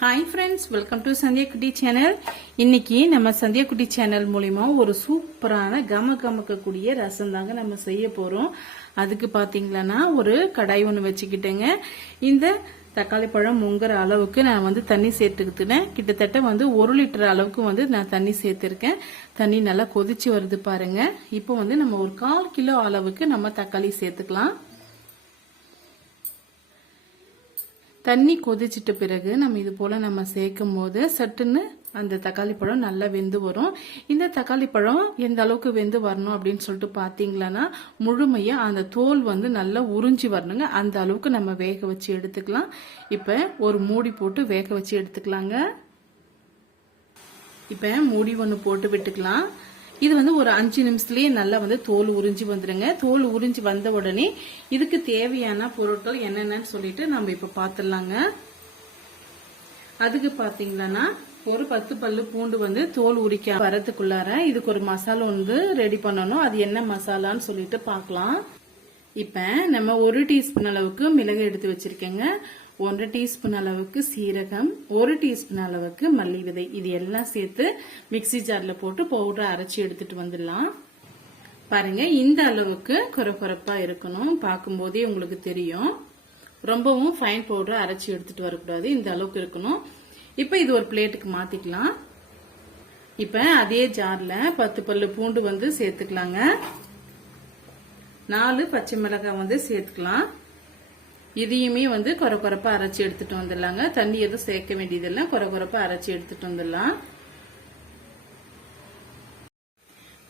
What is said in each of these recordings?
Hi friends welcome to संध्या कुटी channel இன்னைக்கு நம்ம சந்தியா குட்டி சேனல் மூலமா ஒரு சூப்பரான கமகமக்கக்கூடிய ரசம் தாங்க நம்ம செய்ய போறோம். அதுக்கு பாத்தீங்கன்னா ஒரு கடாய் ஒன்று வச்சுக்கிட்டேங்க. இந்த தக்காளி பழம் முங்குற அளவுக்கு நான் வந்து தண்ணி சேர்த்துக்கிட்டேன். கிட்டத்தட்ட வந்து 1 லிட்டர் அளவுக்கு வந்து நான் தண்ணி சேர்த்திருக்கேன். தண்ணி நல்லா கொதிச்சு வருது பாருங்க. இப்போ வந்து நம்ம ஒரு 1/4 கிலோ அளவுக்கு நம்ம தக்காளி சேர்த்துக்கலாம். தண்ணி கொதிச்சிட்ட பிறகு நம்ம இது போல நம்ம சேர்க்கும் போது சட்டுன்னு அந்த தக்காளி பழம் நல்லா வெந்து வரும். இந்த தக்காளி பழம் எந்த அளவுக்கு வெந்து வரணும் அப்படின்னு சொல்லிட்டு பாத்தீங்கன்னா முழுமையா அந்த தோல் வந்து நல்லா உறிஞ்சி வரணுங்க. அந்த அளவுக்கு நம்ம வேக வச்சு எடுத்துக்கலாம். இப்ப ஒரு மூடி போட்டு வேக வச்சு எடுத்துக்கலாங்க. இப்ப மூடி ஒன்று போட்டு விட்டுக்கலாம். இது வந்து ஒரு 5 நிமிஷத்துலயே நல்லா வந்து தோல் உறிஞ்சி வந்துருங்க. தோல் உறிஞ்சி வந்த உடனே இதுக்கு தேவையான பொருட்கள் என்னென்னு சொல்லிட்டு நம்ம இப்ப பாத்துடலாங்க. அதுக்கு பாத்தீங்கன்னா ஒரு 10 பல்லு பூண்டு வந்து தோல் உரிக்க வரதுக்குள்ளார இதுக்கு ஒரு மசாலா வந்து ரெடி பண்ணணும். அது என்ன மசாலான்னு சொல்லிட்டு பாக்கலாம். இப்ப நம்ம 1 டீஸ்பூன் அளவுக்கு மிளகு எடுத்து வச்சிருக்கேங்க. 1 டீஸ்பூன் அளவுக்கு சீரகம், 1 டீஸ்பூன் அளவுக்கு மல்லி விதை, இது எல்லாம் சேர்த்து மிக்சி ஜார்ல போட்டு பவுடர் அரைச்சி எடுத்துட்டு வந்துடலாம். பாருங்க இந்த அளவுக்கு கொரகொரப்பா இருக்கணும். பார்க்கும் போதே உங்களுக்கு தெரியும். ரொம்பவும் ஃபைன் பவுடர் அரைச்சி எடுத்துட்டு வரக்கூடாது. இந்த அளவுக்கு இருக்கணும். இப்ப இது ஒரு பிளேட்டுக்கு மாத்திக்கலாம். இப்ப அதே ஜார்ல 10 பல்லு பூண்டு வந்து சேர்த்துக்கலாங்க. 4 பச்சை மிளகாய் வந்து சேர்த்துக்கலாம். இதையுமே வந்து கொரகொரப்பா அரைச்சி எடுத்துட்டு வந்துடலாங்க. தண்ணி எதுவும் சேர்க்க வேண்டியதில்லை. கொரகொரப்பா அரைச்சி எடுத்துட்டு வந்துடலாம்.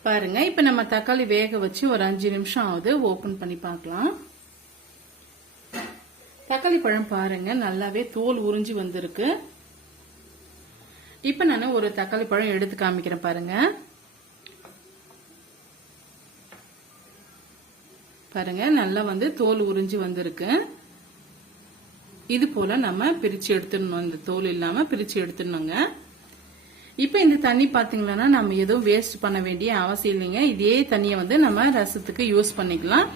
பாருங்க இப்ப நம்ம தக்காளி வேக வச்சு ஒரு 5 நிமிஷம் ஆகுது. ஓபன் பண்ணி பார்க்கலாம். தக்காளி பழம் பாருங்க நல்லாவே தோல் உறிஞ்சி வந்திருக்கு. இப்ப நான் ஒரு தக்காளி பழம் எடுத்து காமிக்கிறேன் பாருங்க. பாருங்க நல்லா வந்து தோல் உறிஞ்சி வந்திருக்கு. இது போல நம்ம பிரிச்சு எடுத்துடணும். இந்த தோல் இல்லாம பிரிச்சு எடுத்துடணுங்க. இப்ப இந்த தண்ணி பாத்தீங்கன்னா நம்ம எதுவும் வேஸ்ட் பண்ண வேண்டிய அவசியம் இல்லைங்க. இதே தண்ணியை வந்து நம்ம ரசத்துக்கு யூஸ் பண்ணிக்கலாம்.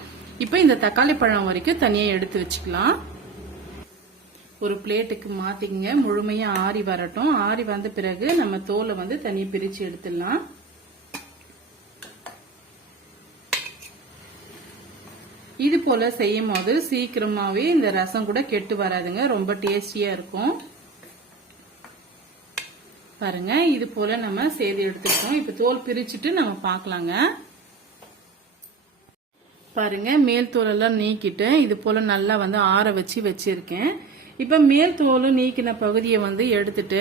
இப்ப இந்த தக்காளி பழம் வரைக்கும் தனியா எடுத்து வச்சுக்கலாம். ஒரு பிளேட்டுக்கு மாத்திங்க. முழுமையா ஆறி வரட்டும். ஆறி வந்த பிறகு நம்ம தோலை வந்து தனியா பிரிச்சு எடுத்துடலாம். இது போல செய்யும் போது சீக்கிரமாவே இந்த ரசம் கூட கெட்டு வராதுங்க. ரொம்ப டேஸ்டியா இருக்கும். பாருங்க இது போல நம்ம செய்து எடுத்துக்கோம். இப்ப தோல் பிரிச்சுட்டு நம்ம பாக்கலாங்க. பாருங்க மேல் தோல் எல்லாம் நீக்கிட்டு இது போல நல்லா வந்து ஆற வச்சு வச்சிருக்கேன். இப்ப மேல் தோல் நீக்கின பகுதியை வந்து எடுத்துட்டு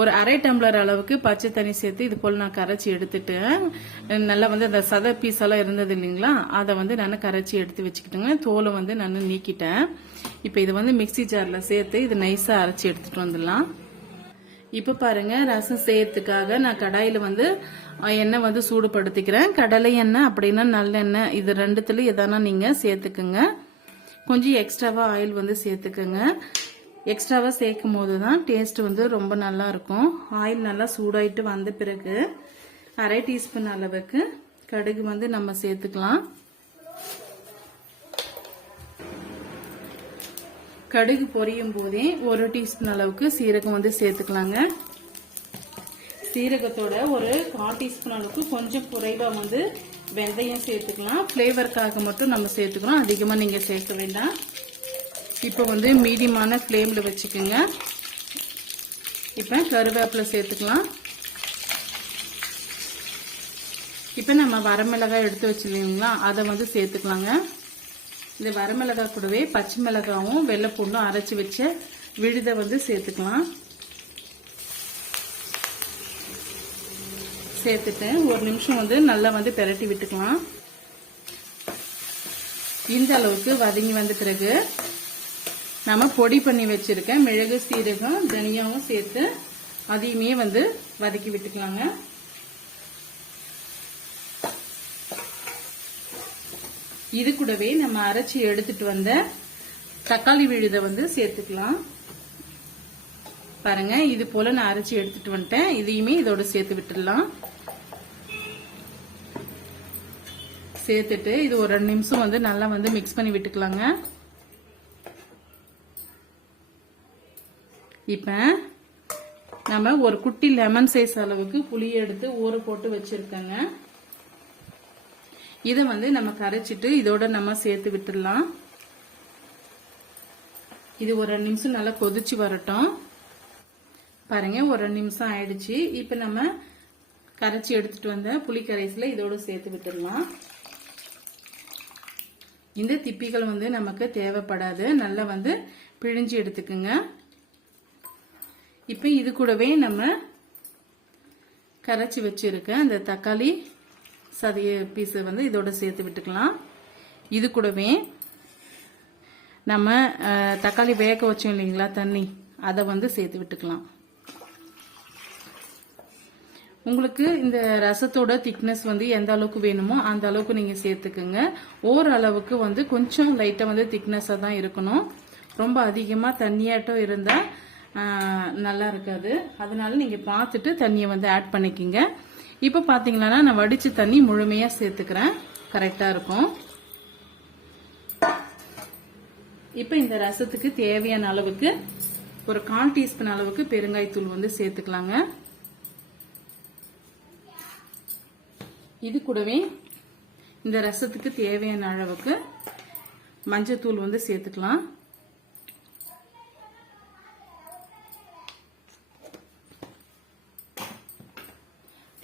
ஒரு 1/2 டம்ளர் அளவுக்கு பச்சை தண்ணி சேர்த்து இது போல நான் கரைச்சி எடுத்துட்டு நல்லா வந்து அந்த சத பீஸ் எல்லாம் இருந்தது இல்லைங்களா, அதை வந்து நான் கரைச்சி எடுத்து வச்சுக்கிட்டேங்க. தோலை வந்து நான் நீக்கிட்டேன். இப்ப இது வந்து மிக்சி ஜார்ல சேர்த்து இது நைஸா அரைச்சி எடுத்துட்டு வந்துடலாம். இப்ப பாருங்க ரசம் செய்யறதுக்காக நான் கடாயில வந்து எண்ணெய் வந்து சூடுபடுத்திக்கிறேன். கடலை எண்ணெய் அப்படின்னா நல்லெண்ணெய், இது ரெண்டுத்துல எதானா நீங்க சேர்த்துக்குங்க. கொஞ்சம் எக்ஸ்ட்ராவா ஆயில் வந்து சேர்த்துக்குங்க. எக்ஸ்ட்ராவா சேர்க்கும் போதுதான் டேஸ்ட் வந்து ரொம்ப நல்லா இருக்கும். ஆயில் நல்லா சூடாயிட்டு வந்த பிறகு 1/2 டீஸ்பூன் அளவுக்கு கடுகு வந்து நம்ம சேர்த்துக்கலாம். கடுகு பொரியும் போதே 1 டீஸ்பூன் அளவுக்கு சீரகம் வந்து சேர்த்துக்கலாங்க. சீரகத்தோட ஒரு 1/4 டீஸ்பூன் அளவுக்கு கொஞ்சம் குறைவா வந்து வெந்தயம் சேர்த்துக்கலாம். பிளேவருக்காக மட்டும் நம்ம சேர்த்துக்கிறோம். அதிகமா நீங்க சேர்க்க வேண்டாம். இப்ப வந்து மீடியமான ஃப்ளேம்ல வச்சுக்கோங்க. இப்ப கருவேப்பிலை சேர்த்துக்கலாம். இப்ப நம்ம வரமிளகாய் எடுத்து வச்சிருக்கீங்களா, அதை வந்து சேர்த்துக்கலாங்க. இந்த வரமிளகாய் கூடவே பச்சை மிளகாவும் வெள்ளைப்பூண்டும் அரைச்சி வச்ச விழுதை வந்து சேர்த்துக்கலாம். சேர்த்துட்டு ஒரு நிமிஷம் வந்து நல்லா வந்து பெரட்டி விட்டுக்கலாம். இந்த அளவுக்கு வதங்கி வந்த பிறகு நம்ம பொடி பண்ணி வச்சிருக்க மிளகு, சீரகம், தனியாவும் சேர்த்து அதையுமே வந்து வதக்கி விட்டுக்கலாங்க. இது கூடவே நம்ம அரைச்சி எடுத்துட்டு வந்த தக்காளி விழுதை வந்து சேர்த்துக்கலாம். பாருங்க இது போல நான் அரைச்சி எடுத்துட்டு வந்துட்டேன். இதையுமே இதோட சேர்த்து விட்டுடலாம். சேர்த்துட்டு இது ஒரு 2 நிமிஷம் வந்து நல்லா வந்து மிக்ஸ் பண்ணி விட்டுக்கலாங்க. இப்ப நம்ம ஒரு குட்டி லெமன் சைஸ் அளவுக்கு புளி எடுத்து ஊற போட்டு வச்சிருக்கேங்க. இதை வந்து நம்ம கரைச்சிட்டு இதோட நம்ம சேர்த்து விட்டுடலாம். இது ஒரு 2 நிமிஷம் நல்லா கொதிச்சு வரட்டும். பாருங்க, ஒரு 2 நிமிஷம் ஆயிடுச்சு. இப்ப நம்ம கரைச்சி எடுத்துட்டு வந்த புளி கரைசல இதோட சேர்த்து விட்டுடலாம். இந்த திப்பிகள் வந்து நமக்கு தேவைப்படாது, நல்லா வந்து பிழிஞ்சு எடுத்துக்குங்க. இப்ப இது கூடவே நம்ம கரைச்சி வச்சிருக்க அந்த தக்காளி சதைய பீஸ் வந்து இதோட சேர்த்து விட்டுக்கலாம். இது கூடவே நம்ம தக்காளி வேக வச்சோம் இல்லைங்களா தண்ணி, அதை வந்து சேர்த்து விட்டுக்கலாம். உங்களுக்கு இந்த ரசத்தோட திக்னஸ் வந்து எந்த அளவுக்கு வேணுமோ அந்த அளவுக்கு நீங்க சேர்த்துக்குங்க. ஓரளவுக்கு வந்து கொஞ்சம் லைட்டா வந்து திக்னஸா தான் இருக்கணும். ரொம்ப அதிகமா தண்ணியாட்டம் இருந்தா நல்லா இருக்காது. அதனால நீங்க பார்த்துட்டு தண்ணியை வந்து ஆட் பண்ணிக்கிங்க. இப்ப பாத்தீங்கன்னா நான் வடிச்ச தண்ணி முழுமையா சேர்த்துக்கிறேன், கரெக்டா இருக்கும். இப்ப இந்த ரசத்துக்கு தேவையான அளவுக்கு ஒரு 1/4 டீஸ்பூன் அளவுக்கு பெருங்காயத்தூள் வந்து சேர்த்துக்கலாங்க. இது கூடவே இந்த ரசத்துக்கு தேவையான அளவுக்கு மஞ்சத்தூள் வந்து சேர்த்துக்கலாம்.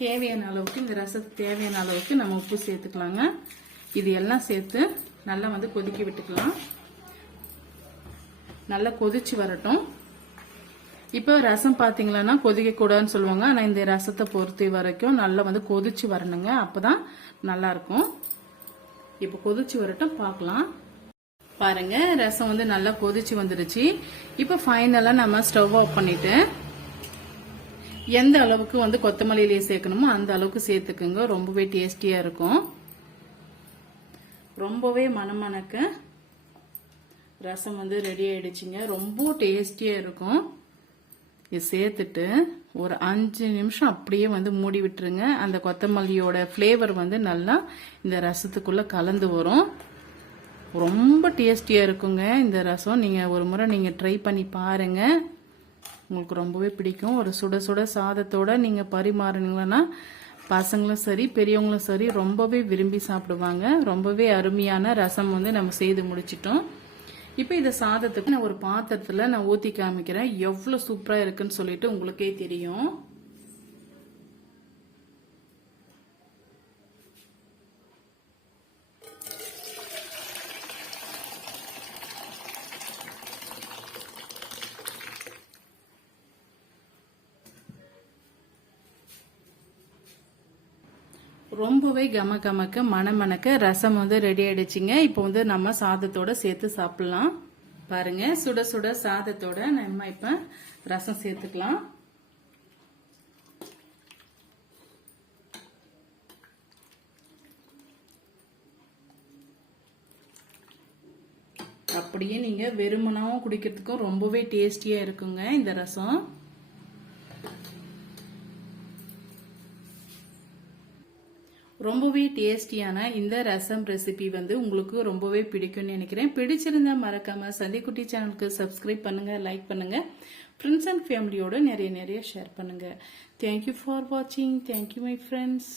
தேவையான அளவுக்கு இந்த ரசத்துக்கு தேவையான அளவுக்கு நம்ம உப்பு சேர்த்துக்கலாங்க. இது எல்லாம் சேர்த்து நல்லா வந்து கொதிக்க விட்டுக்கலாம். நல்லா கொதிச்சு வரட்டும். இப்போ ரசம் பாத்தீங்கன்னா கொதிக்க கூடாதுன்னு சொல்லுவாங்க. ஆனா இந்த ரசத்தை பொறுத்த வரைக்கும் நல்லா வந்து கொதிச்சு வரணுங்க, அப்பதான் நல்லா இருக்கும். இப்போ கொதிச்சு வரட்டும், பார்க்கலாம். பாருங்க, ரசம் வந்து நல்லா கொதிச்சு வந்துருச்சு. இப்போ ஃபைனலா நம்ம ஸ்டவ் ஆஃப் பண்ணிட்டு எந்த அளவுக்கு வந்து கொத்தமல்லியிலே சேர்க்கணுமோ அந்த அளவுக்கு சேர்த்துக்குங்க. ரொம்பவே டேஸ்டியா இருக்கும். ரொம்பவே மணமணக்க ரசம் வந்து ரெடி ஆயிடுச்சுங்க. ரொம்ப டேஸ்டியா இருக்கும். இது சேர்த்துட்டு ஒரு 5 நிமிஷம் அப்படியே வந்து மூடி விட்டுருங்க. அந்த கொத்தமல்லியோட ஃப்ளேவர் வந்து நல்லா இந்த ரசத்துக்குள்ள கலந்து வரும். ரொம்ப டேஸ்டியா இருக்குங்க இந்த ரசம். நீங்க ஒரு முறை நீங்க ட்ரை பண்ணி பாருங்க, உங்களுக்கு ரொம்பவே பிடிக்கும். ஒரு சுட சுட சாதத்தோட நீங்க பரிமாறினீங்கன்னா பசங்களும் சரி பெரியவங்களும் சரி ரொம்பவே விரும்பி சாப்பிடுவாங்க. ரொம்பவே அருமையான ரசம் வந்து நம்ம செய்து முடிச்சிட்டோம். இப்போ இந்த சாதத்துக்கு நான் ஒரு பாத்திரத்துல நான் ஊத்தி காமிக்கிறேன், எவ்வளவு சூப்பரா இருக்குன்னு சொல்லிட்டு உங்களுக்கே தெரியும். ரொம்பவே கமகமக்க மணமணக்க ரசம் வந்து ரெடி ஆயிடுச்சுங்க. இப்போ வந்து நம்ம சாதத்தோட சேர்த்து சாப்பிடலாம். பாருங்க, சுட சுட சாதத்தோட நம்ம இப்ப ரசம் சேர்த்துக்கலாம். அப்படியே நீங்க வெறுமனாவும் குடிக்கிறதுக்கும் ரொம்பவே டேஸ்டியா இருக்குங்க இந்த ரசம். ரொம்பவே டேஸ்டியான இந்த ரசம் ரெசிபி வந்து உங்களுக்கு ரொம்பவே பிடிக்கும்னு நினைக்கிறேன். பிடிச்சிருந்தா மறக்காம சந்திக்குட்டி சேனலுக்கு சப்ஸ்கிரைப் பண்ணுங்க, லைக் பண்ணுங்க, ஃப்ரெண்ட்ஸ் அண்ட் ஃபேமிலியோட நிறைய ஷேர் பண்ணுங்க. தேங்க்யூ ஃபார் வாட்சிங். Thank you my friends.